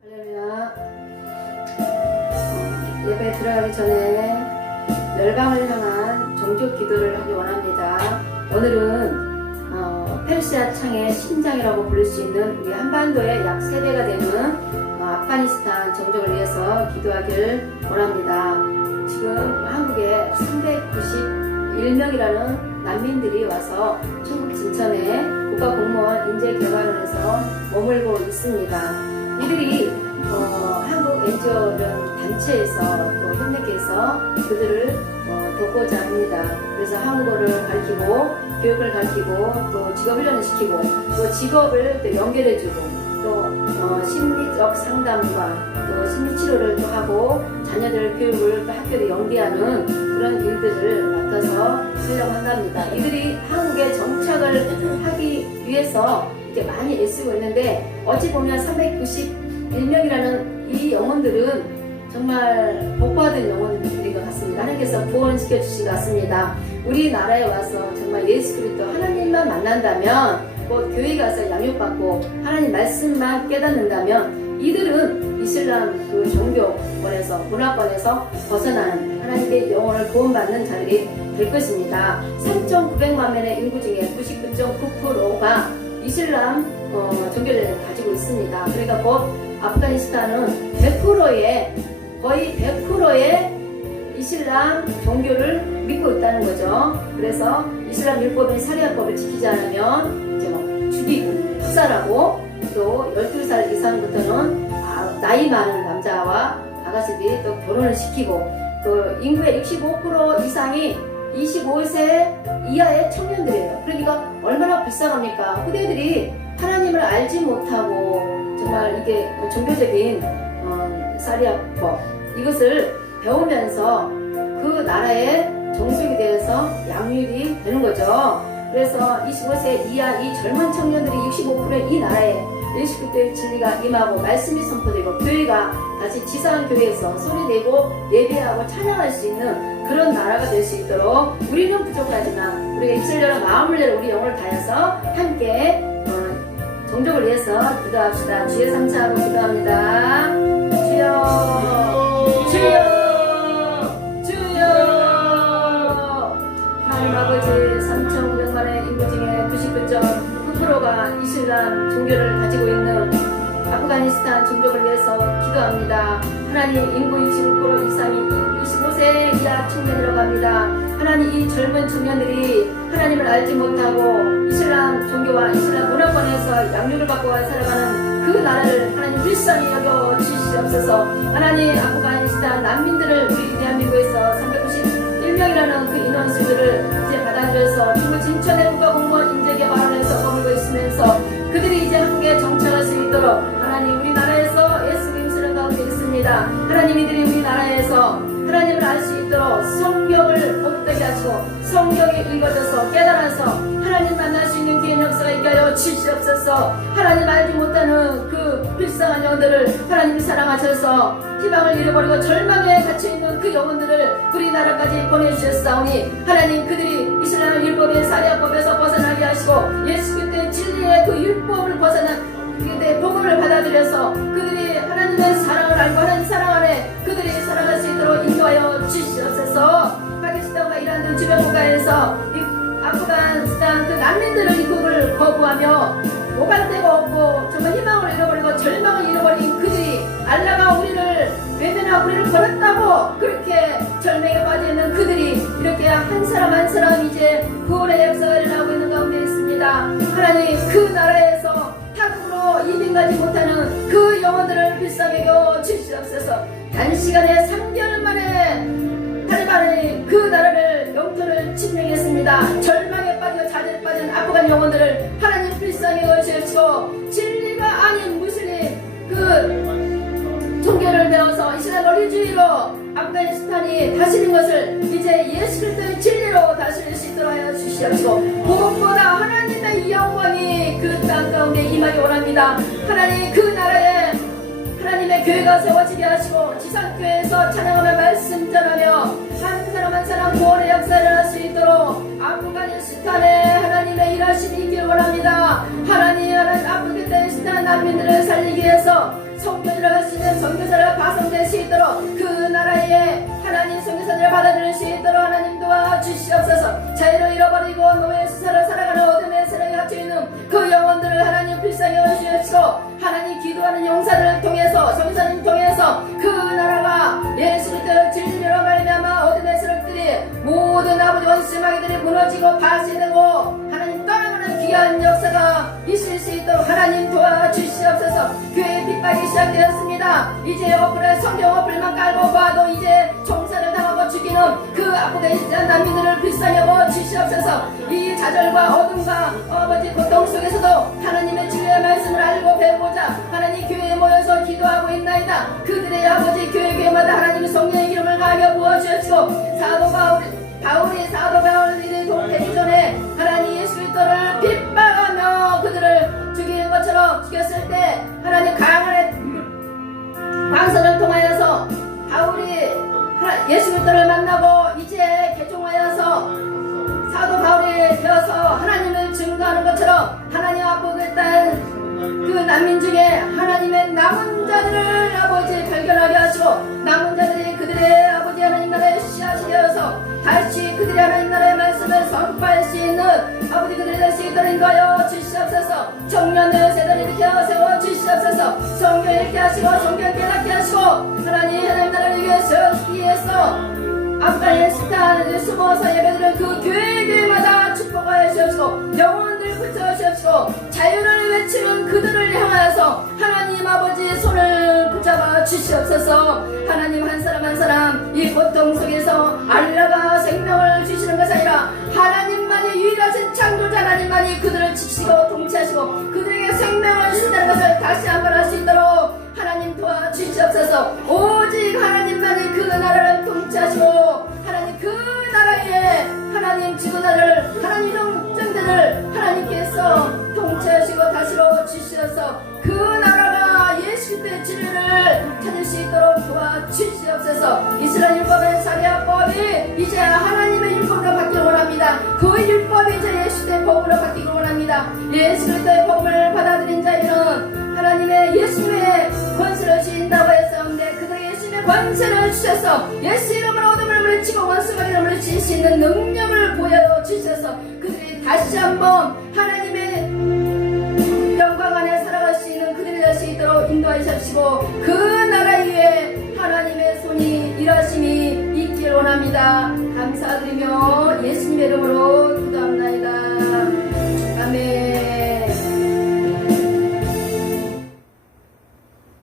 할렐루야. 예배 들어가기 전에 멸방을 향한 종족 기도를 하기 원합니다. 오늘은 어, 페르시아 창의 심장이라고 부를 수 있는 우리 한반도의 약 3배가 되는 어, 아프가니스탄 종족을 위해서 기도하길 원합니다. 지금 한국에 391명이라는 난민들이 와서 중국 진천에 국가공무원 인재개발원에서 머물고 있습니다. 이들이 어, 한국 이런 단체에서 또 협력해서 그들을 어, 돕고자 합니다. 그래서 한국어를 가르치고 교육을 가르치고 또 직업 훈련을 시키고 또 직업을 또 연결해주고 또 어, 심리적 상담과 또 심리 치료를 또 하고 자녀들 교육을 또 학교에 연계하는 그런 일들을 맡아서 하려고 한답니다. 이들이 한국에 정착을 하기 위해서 이렇게 많이 애쓰고 있는데 어찌 보면 391명이라는 이 영혼들은 정말 복받은 영혼들인 것 같습니다. 하나님께서 구원시켜 주신 것 같습니다. 우리나라에 와서 정말 예수 그리스도 하나님만 만난다면 뭐 교회 가서 양육받고 하나님 말씀만 깨닫는다면 이들은 이슬람 그 종교권에서 문화권에서 벗어나는 하나님의 영혼을 구원받는 자들이 될 것입니다. 3,900만 명의 인구 중에 99.9%가 이슬람 어, 종교를 가지고 있습니다. 그러니까 곧 아프가니스탄은 100%의 거의 100%의 이슬람 종교를 믿고 있다는 거죠. 그래서 이슬람 율법인 사리아법을 지키지 않으면 이제 뭐 죽이고 학살하고 또 12살 이상부터는 아, 나이 많은 남자와 아가씨들이 또 결혼을 시키고 또 인구의 65% 이상이 25세 이하의 청년들이에요. 그러니까 얼마나 불쌍합니까? 후대들이 하나님을 알지 못하고 정말 이게 종교적인 어, 사리아법 이것을 배우면서 그 나라의 종속이 되어서 양육이 되는 거죠. 그래서 25세 이하 이 젊은 청년들이 65%의 이 나라에 예수 그리스도의 진리가 임하고 말씀이 선포되고 교회가 다시 지상 교회에서 소리내고 예배하고 찬양할 수 있는 그런 나라가 될 수 있도록 우리는 부족하지만 우리가 이슬려라 마음을 내어 우리 영혼을 다해서 함께 어, 종족을 위해서 기도합시다. 주의 삼차하고 기도합니다. 주여 이슬람 종교를 가지고 있는 아프가니스탄 종족을 위해서 기도합니다. 하나님 인구 65% 이상이 25세 이하 청년이라고 합니다. 하나님 이 젊은 청년들이 하나님을 알지 못하고 이슬람 종교와 이슬람 문화권에서 양육을 받고 살아가는 그 나라를 하나님 불쌍히 여겨 주시옵소서. 하나님 아프가니스탄 난민들을 우리 대한민국에서 391명이라는 그 인원 수를 이제 받아들여서 중국 진천의 국가공무원 인재 개발원에서 머물고 있으면서 그들이 이제 한국에 정착할 수 있도록 하나님 우리나라에서 예수 그리스도를 가운데 있습니다. 하나님 이들이 우리나라에서 하나님을 알 수 있도록 성경을 복되게 하시고 성경이 읽어져서 깨달아서 하나님 만날 수 있는 기회 역사가 있게 하여 주시옵소서 하나님 알지 못하는 그 불쌍한 영혼들을 하나님이 사랑하셔서 희망을 잃어버리고 절망에 갇혀있는 그 영혼들을 우리나라까지 보내주셨사오니 하나님 그들이 이슬람 율법의 사리아법에서 벗어나게 하시고 예수 그리스도의 진리의 그 율법을 벗어난 그때 복음을 받아들여서 그들이 하나님의 사랑을 알고 하나님 사랑 안에 그들이 살아갈 수 있도록 인도하여 주시옵소서. 파키스탄과 이란 등 주변 국가에서 이 아프가니스탄 그 난민들을 입국을 거부하며 데가 없고 정말 희망 알라가 우리를 외면하고 우리를 버렸다고 그렇게 절망에 빠져 있는 그들이 이렇게 한 사람 한 사람 이제 구원의 역사가 일어나고 있는 가운데 있습니다. 하나님 그 나라에서 타국으로 이민 가지 못하는 그 영혼들을 불쌍히 겨 주시옵소서. 단시간에 3개월 만에 탈바른이 그 나라를 영토를 침략했습니다. 절망에 빠져 자질에 빠진 아프간 영혼들을 하나님 불쌍히 여주시고 그 종교를 배워서 이스라엘 어리주의로 아프가니스탄이 다스린 것을 이제 예수 그리스도의 진리로 다스릴 수 있도록 하여 주시옵시고 무엇보다 하나님의 영광이 그 땅 가운데 임하기 원합니다. 하나님 그 나라에 하나님의 교회가 세워지게 하시고 지상교회에서 찬양하며 말씀 전하며 한 사람 한 사람 구원의 역사를 할 수 있도록 아프가니스탄에 하나님의 일하심이 있기를 원합니다. 하나님 하나님 아프가니스탄 난민들을 살리기 위해서 잃어버리고 노예 수사를 살아가는 어둠의 세력에 갇혀 있는 그 영혼들을 하나님 불쌍히 여주시고 하나님 기도하는 용사들을 통해서 성교사님 통해서 그 나라가 예수 그리스도를 진리로 말미암아 어둠의 세력들이 모든 아버지 원수 마귀들이 무너지고 파쇄되고 하나님 떠나가는 귀한 역사가 있을 수 있도록 하나님 도와주시옵소서. 교회 빗박이 시작되었습니다. 이제 어플에 성경 어플만 깔고 봐도 이제 총 당하고 죽이는 그 아프가니스탄 난민들을 불쌍하고 주시옵소서. 이 좌절과 어둠과 아버지 고통 속에서도 하나님의 주의 말씀을 알고 배우고자 하나님 교회에 모여서 기도하고 있나이다. 그들의 아버지 교회 교회마다 하나님의 성령의 기름을 가하여 부어주시고 사도 바울 바울이 사도 바울이 되기 전에 하나님 예수 그리스도를 핍박하며 그들을 죽이는 것처럼 죽였을 때 하나님 광선을 것처럼 하나님 앞으로 있던 그 난민 중에 하나님의 남은 자들을 아버지 발견하게 하시고 남은 자들이 그들의 아버지 하나님 나라의 씨앗이 되어서 다시 그들의 하나님 나라의 말씀을 선포할 수 있는 아버지 그들이 될수 있도록 인도하여 주시옵소서. 청년의 세대를 일으켜 세워 주시옵소서. 성경 읽게 하시고 성경 깨닫게 하시고 하나님 하나님 나라를 위해서 위해서 아프가니스탄에 숨어서 예배드리는 그 교회 교회마다 축복하여 주옵시고 영혼 주옵시고 자유를 외치는 그들을 향하여서 하나님 아버지 손을 붙잡아 주시옵소서. 하나님 한 사람 한 사람 이 고통 속에서 알라가 생명을 주시는 것이 아니라 하나님만이 유일하신 창조자 하나님만이 그들을 지키시고 통치하시고 그들에게 생명을 주신다는 것을 다시 한번 할 수 있도록 찾을 수 있도록 도와주시옵소서. 이스라엘 율법의 사리아법이 이제 하나님의 율법으로 바뀌기 원합니다. 그 율법이 이제 예수의 법으로 바뀌기 원합니다. 예수 그리스도의 법을 받아들인 자에는 하나님의 예수님의 권세를 주신다고 했었는데 그들에게 예수님의 권세를 주셔서 예수 이름으로 어둠을 물리치고 원수마귀를 물리칠 수 있는 능력을 보여 주셔서 그들이 다시 한번 하나님의 영광 안에 살아갈 수 있는 그들이 될 수 있도록 인도하시옵시고 그 일하심이 있길 원합니다. 감사드리며 예수님의 이름으로